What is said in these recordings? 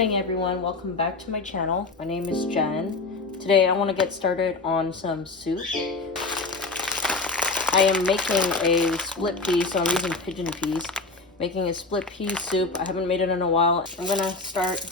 morning everyone, welcome back to my channel. My name is Jen. Today I want to get started on some soup. I am making a split pea, so I'm using pigeon peas. Making a split pea soup. I haven't made it in a while. I'm gonna start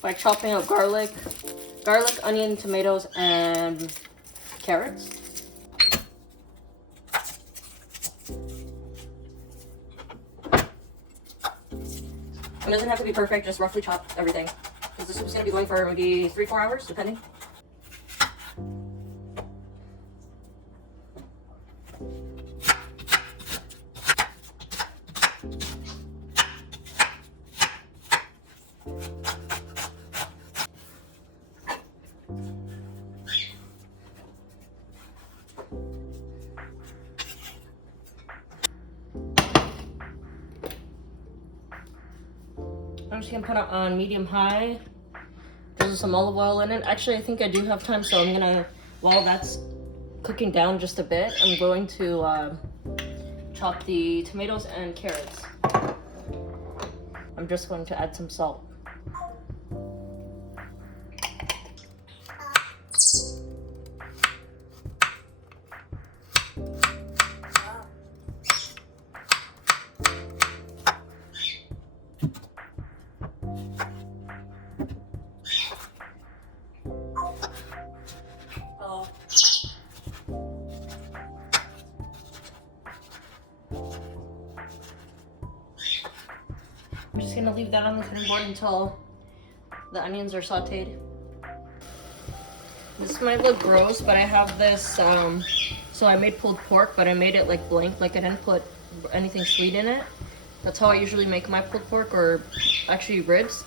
by chopping up garlic, onion, tomatoes, and carrots. It doesn't have to be perfect, just roughly chop everything. Because the soup's going to be going for maybe 3-4 hours, depending. I'm just gonna put it on medium-high. There's some olive oil in it. Actually, I think I do have time, so I'm gonna, while that's cooking down just a bit, I'm going to chop the tomatoes and carrots. I'm just going to add some salt. I'm just gonna leave that on the cutting board until the onions are sauteed. This might look gross, but I have this, so I made pulled pork, but I made it like blank, like I didn't put anything sweet in it. That's how I usually make my pulled pork, or actually ribs,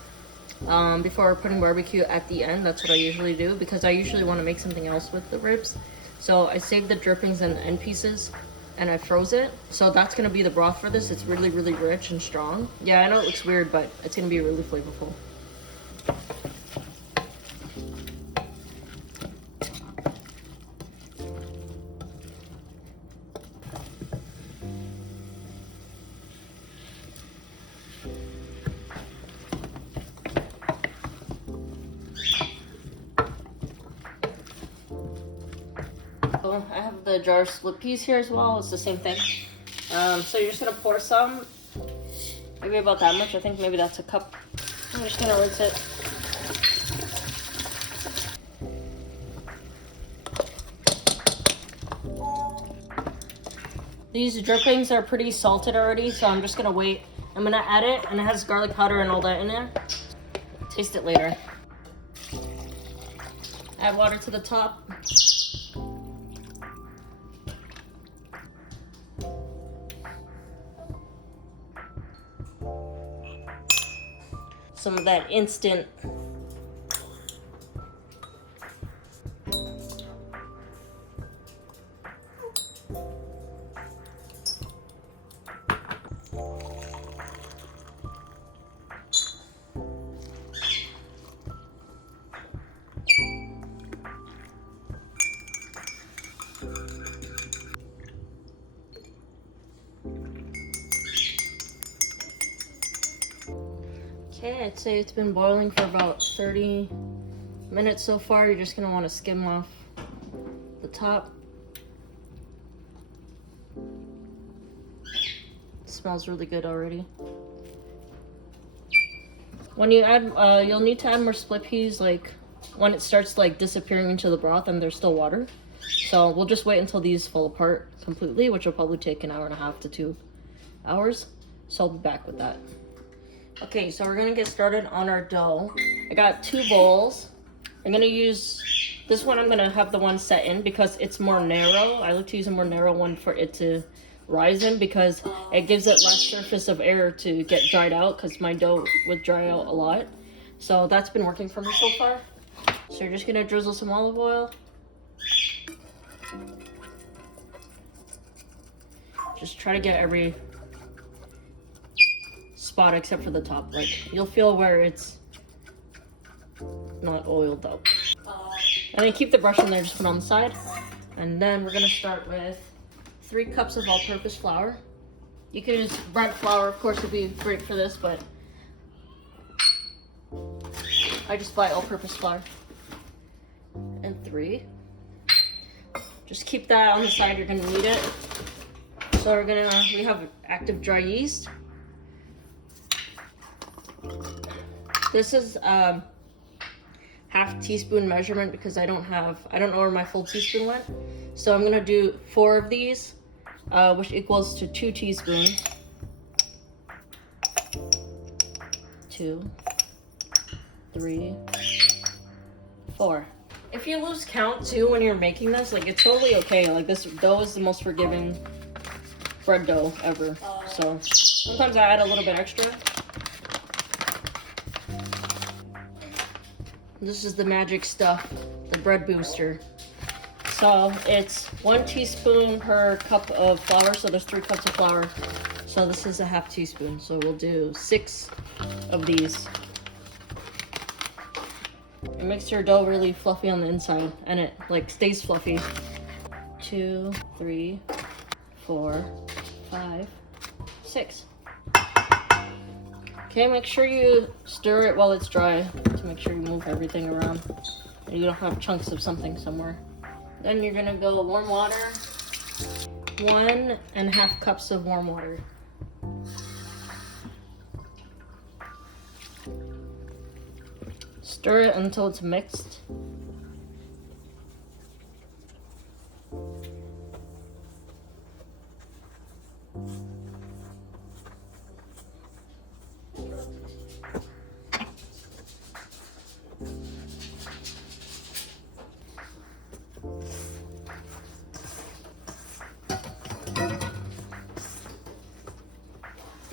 before putting barbecue at the end. That's what I usually do, because I usually want to make something else with the ribs. So I saved the drippings and the end pieces, and I froze it. So that's gonna be the broth for this. It's really, really rich and strong. Yeah, I know it looks weird, but it's gonna be really flavorful. I have the jar of split peas here as well. It's the same thing. So you're just gonna pour some, maybe about that much. I think maybe that's a cup. I'm just gonna rinse it. These drippings are pretty salted already, so I'm just gonna wait. I'm gonna add it, and it has garlic powder and all that in there. Taste it later. Add water to the top. Some of that instant Okay, I'd say it's been boiling for about 30 minutes so far. You're just gonna want to skim off the top. It smells really good already. When you add, you'll need to add more split peas, like when it starts like disappearing into the broth and there's still water. So we'll just wait until these fall apart completely, which will probably take 1.5 hours to 2 hours. So I'll be back with that. Okay, so we're gonna get started on our dough. I got 2 bowls. I'm gonna use this one. I'm gonna have the one set in because it's more narrow. I like to use a more narrow one for it to rise in, because it gives it less surface of air to get dried out, because my dough would dry out a lot. So that's been working for me so far. So you're just gonna drizzle some olive oil. Just try to get every spot except for the top. Like, you'll feel where it's not oiled up. And then keep the brush in there, just put it on the side. And then we're gonna start with 3 cups of all-purpose flour. You can use bread flour, of course, would be great for this, but I just buy all-purpose flour. And 3. Just keep that on the side, you're gonna need it. So we have active dry yeast. This is half teaspoon measurement because I don't know where my full teaspoon went. So I'm gonna do 4 of these, which equals to 2 teaspoons. 2, 3, 4. If you lose count too when you're making this, like it's totally okay. Like this dough is the most forgiving bread dough ever. So sometimes I add a little bit extra. This is the magic stuff, the bread booster. So it's 1 teaspoon per cup of flour, so there's 3 cups of flour. So this is a half teaspoon, so we'll do 6 of these. It makes your dough really fluffy on the inside, and it like stays fluffy. 2, 3, 4, 5, 6. Okay, make sure you stir it while it's dry to make sure you move everything around and you don't have chunks of something somewhere. Then you're gonna go warm water, 1.5 cups of warm water. Stir it until it's mixed.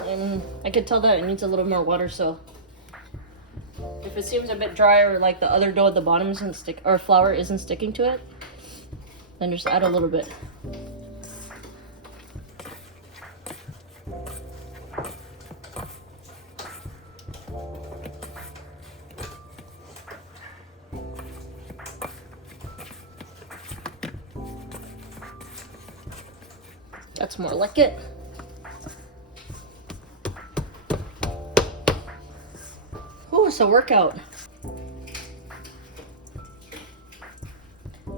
And I could tell that it needs a little more water, so if it seems a bit dry or like the other dough at the bottom isn't or flour isn't sticking to it, then just add a little bit. That's more like it. Ooh, it's a workout.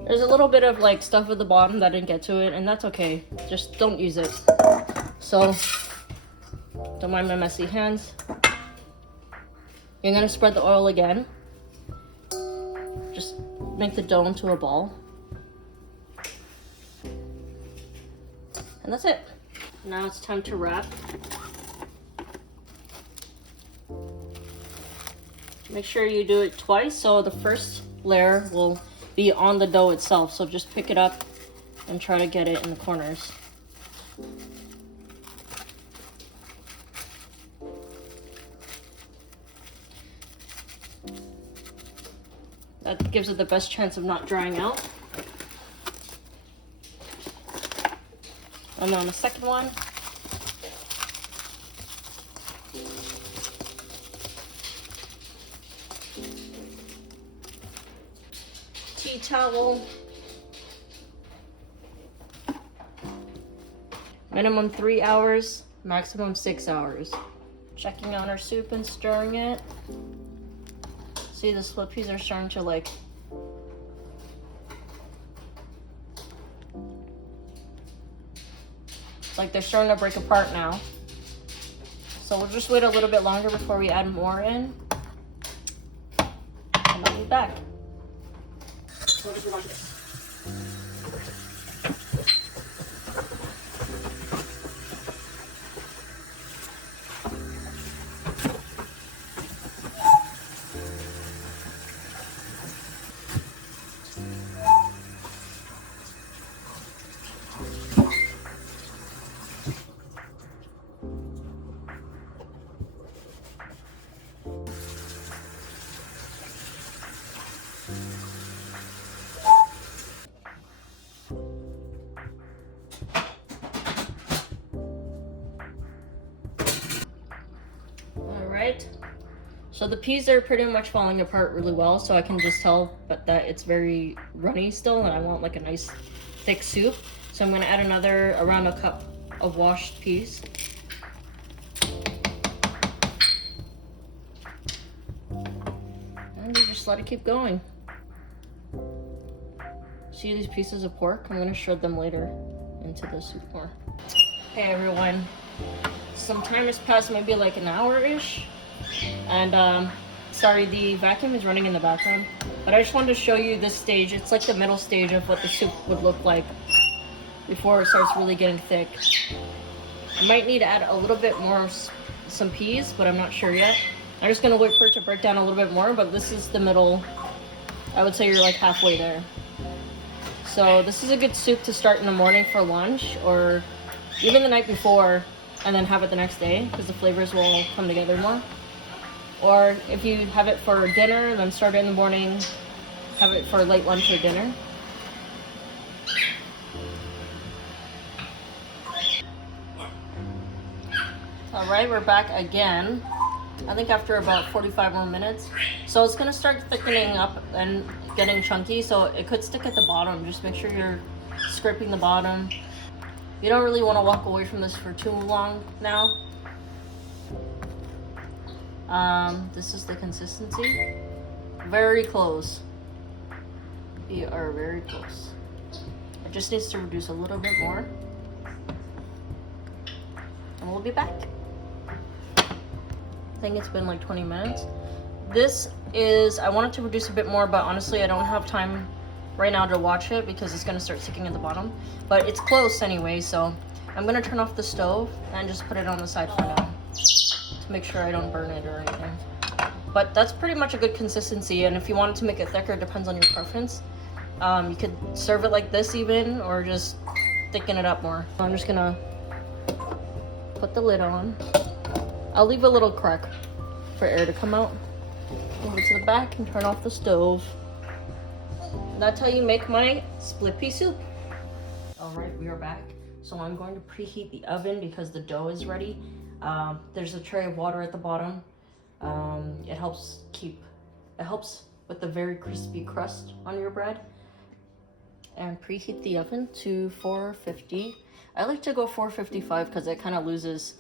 There's a little bit of like stuff at the bottom that didn't get to it, and that's okay. Just don't use it. So, don't mind my messy hands. You're gonna spread the oil again. Just make the dough into a ball. And that's it. Now it's time to wrap. Make sure you do it twice, so the first layer will be on the dough itself. So just pick it up and try to get it in the corners. That gives it the best chance of not drying out. And then the second one. Tea towel. Minimum 3 hours, maximum 6 hours. Checking on our soup and stirring it. See, the split peas are starting to like they're starting to break apart now. So we'll just wait a little bit longer before we add more in. And I'll be back. So the peas are pretty much falling apart really well, so I can just tell that it's very runny still, and I want like a nice thick soup. So I'm gonna add around a cup of washed peas. And you just let it keep going. See these pieces of pork? I'm gonna shred them later into the soup more. Hey everyone, some time has passed, maybe like an hour-ish. And sorry, the vacuum is running in the background. But I just wanted to show you this stage. It's like the middle stage of what the soup would look like before it starts really getting thick. I might need to add a little bit more, some peas, but I'm not sure yet. I'm just gonna wait for it to break down a little bit more, but this is the middle. I would say you're like halfway there. So this is a good soup to start in the morning for lunch, or even the night before, and then have it the next day, because the flavors will come together more. Or if you have it for dinner, then start it in the morning, have it for late lunch or dinner. All right, we're back again. I think after about 45 more minutes. So it's gonna start thickening up and getting chunky, so it could stick at the bottom. Just make sure you're scraping the bottom. You don't really want to walk away from this for too long now. This is the consistency. Very close. We are very close. It just needs to reduce a little bit more. And we'll be back. I think it's been like 20 minutes. This is, I want it to reduce a bit more, but honestly I don't have time right now to watch it because it's gonna start sticking at the bottom. But it's close anyway, so I'm gonna turn off the stove and just put it on the side for now to make sure I don't burn it or anything. But that's pretty much a good consistency, and if you wanted to make it thicker, it depends on your preference. You could serve it like this even, or just thicken it up more. I'm just gonna put the lid on. I'll leave a little crack for air to come out. Move it to the back and turn off the stove. And that's how you make my split pea soup. All right, we are back. So I'm going to preheat the oven because the dough is ready. There's a tray of water at the bottom. It helps with the very crispy crust on your bread. And preheat the oven to 450. I like to go 455 because it kind of loses,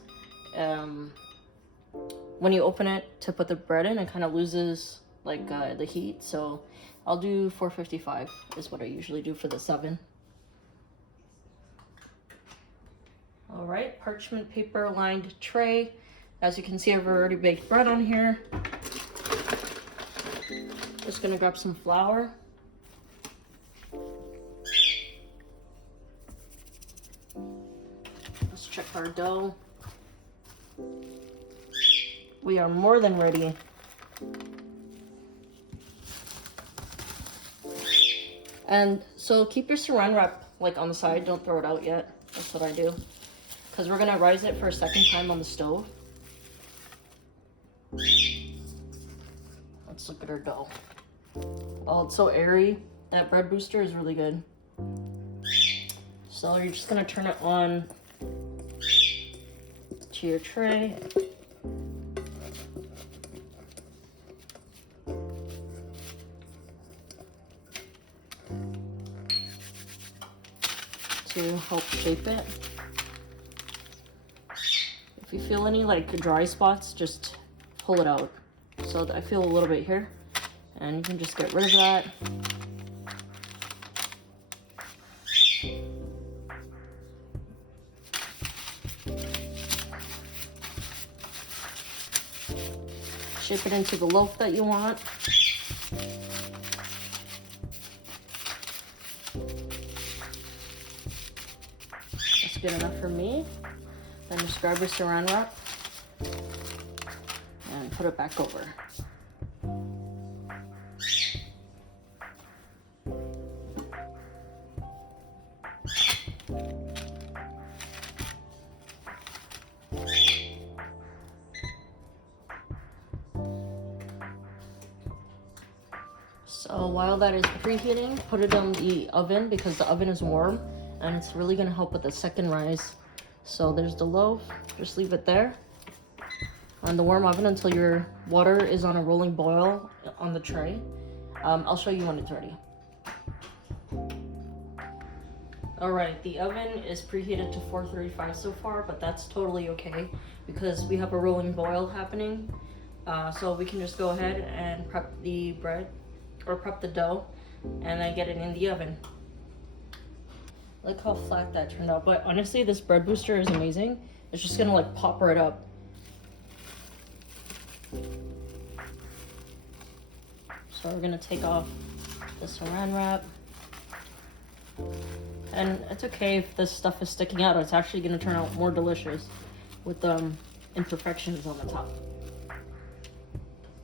when you open it to put the bread in, it kind of loses like the heat. So I'll do 455 is what I usually do for this oven. All right, parchment paper lined tray. As you can see, I've already baked bread on here. Just gonna grab some flour. Let's check our dough. We are more than ready. And so keep your saran wrap like on the side, don't throw it out yet. That's what I do. Because we're gonna rise it for a second time on the stove. Let's look at our dough. Oh, it's so airy. That bread booster is really good. So you're just gonna turn it on to your tray. To help shape it. If you feel any like dry spots, just pull it out. So I feel a little bit here, and you can just get rid of that. Shape it into the loaf that you want. That's good enough for me. Then just grab your saran wrap and put it back over. So while that is preheating, put it on the oven because the oven is warm and it's really gonna help with the second rise. So there's the loaf, just leave it there on the warm oven until your water is on a rolling boil on the tray. I'll show you when it's ready. All right, the oven is preheated to 435 so far, but that's totally okay because we have a rolling boil happening. So we can just go ahead and prep the bread or prep the dough and then get it in the oven. Look how flat that turned out. But honestly, this bread booster is amazing. It's just gonna like pop right up. So we're gonna take off the saran wrap. And it's okay if this stuff is sticking out. It's actually gonna turn out more delicious with imperfections on the top.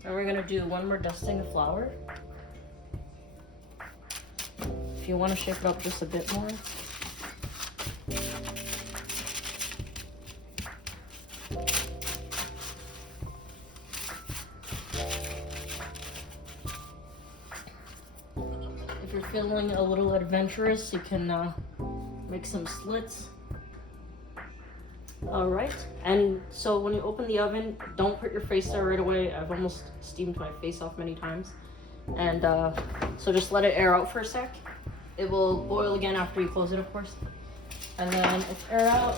And we're gonna do one more dusting of flour. If you want to shape it up just a bit more. If you're feeling a little adventurous, you can make some slits. All right, and so when you open the oven, don't put your face there right away. I've almost steamed my face off many times. And so just let it air out for a sec. It will boil again after you close it, of course. And then it's air out.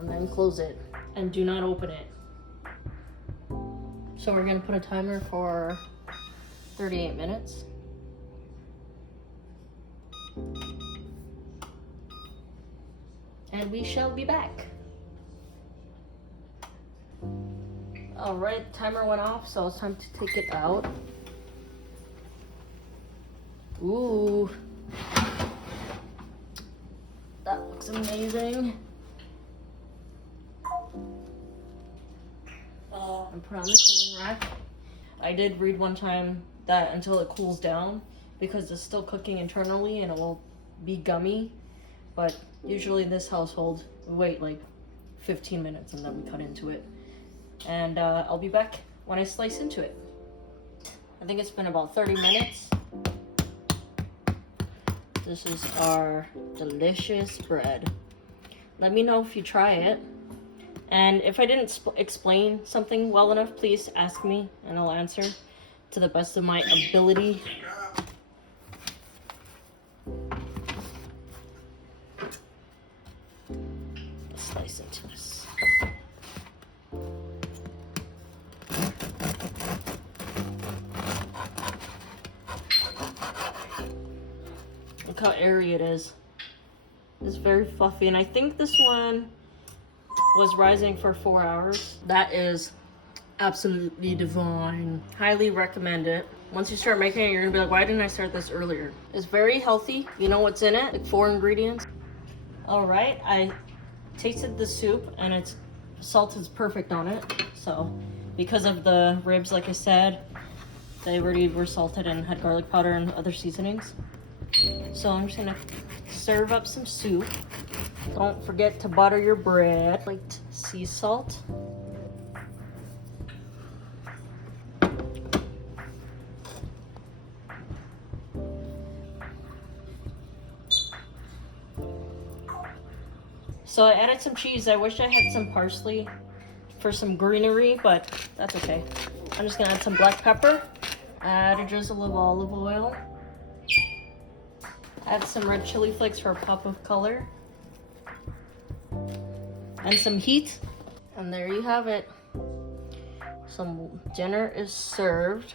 And then close it. And do not open it. So we're gonna put a timer for 38 minutes. And we shall be back. All right, timer went off, so it's time to take it out. Ooh, that looks amazing. And put on the cooling rack. I did read one time that until it cools down, because it's still cooking internally and it will be gummy. But usually in this household, we wait like 15 minutes and then we cut into it. And I'll be back when I slice into it. I think it's been about 30 minutes. This is our delicious bread. Let me know if you try it. And if I didn't explain something well enough, please ask me and I'll answer to the best of my ability. Let's slice into this. Look how airy it is. It's very fluffy, and I think this one was rising for 4 hours. That is absolutely divine. Highly recommend it. Once you start making it, you're gonna be like, why didn't I start this earlier? It's very healthy. You know what's in it? Like 4 ingredients. All right, I tasted the soup and its salt is perfect on it. So because of the ribs, like I said, they already were salted and had garlic powder and other seasonings. So I'm just gonna serve up some soup. Don't forget to butter your bread. Like sea salt. So I added some cheese. I wish I had some parsley for some greenery, but that's okay. I'm just gonna add some black pepper. Add a drizzle of olive oil. Add some red chili flakes for a pop of color. And some heat. And there you have it. Some dinner is served.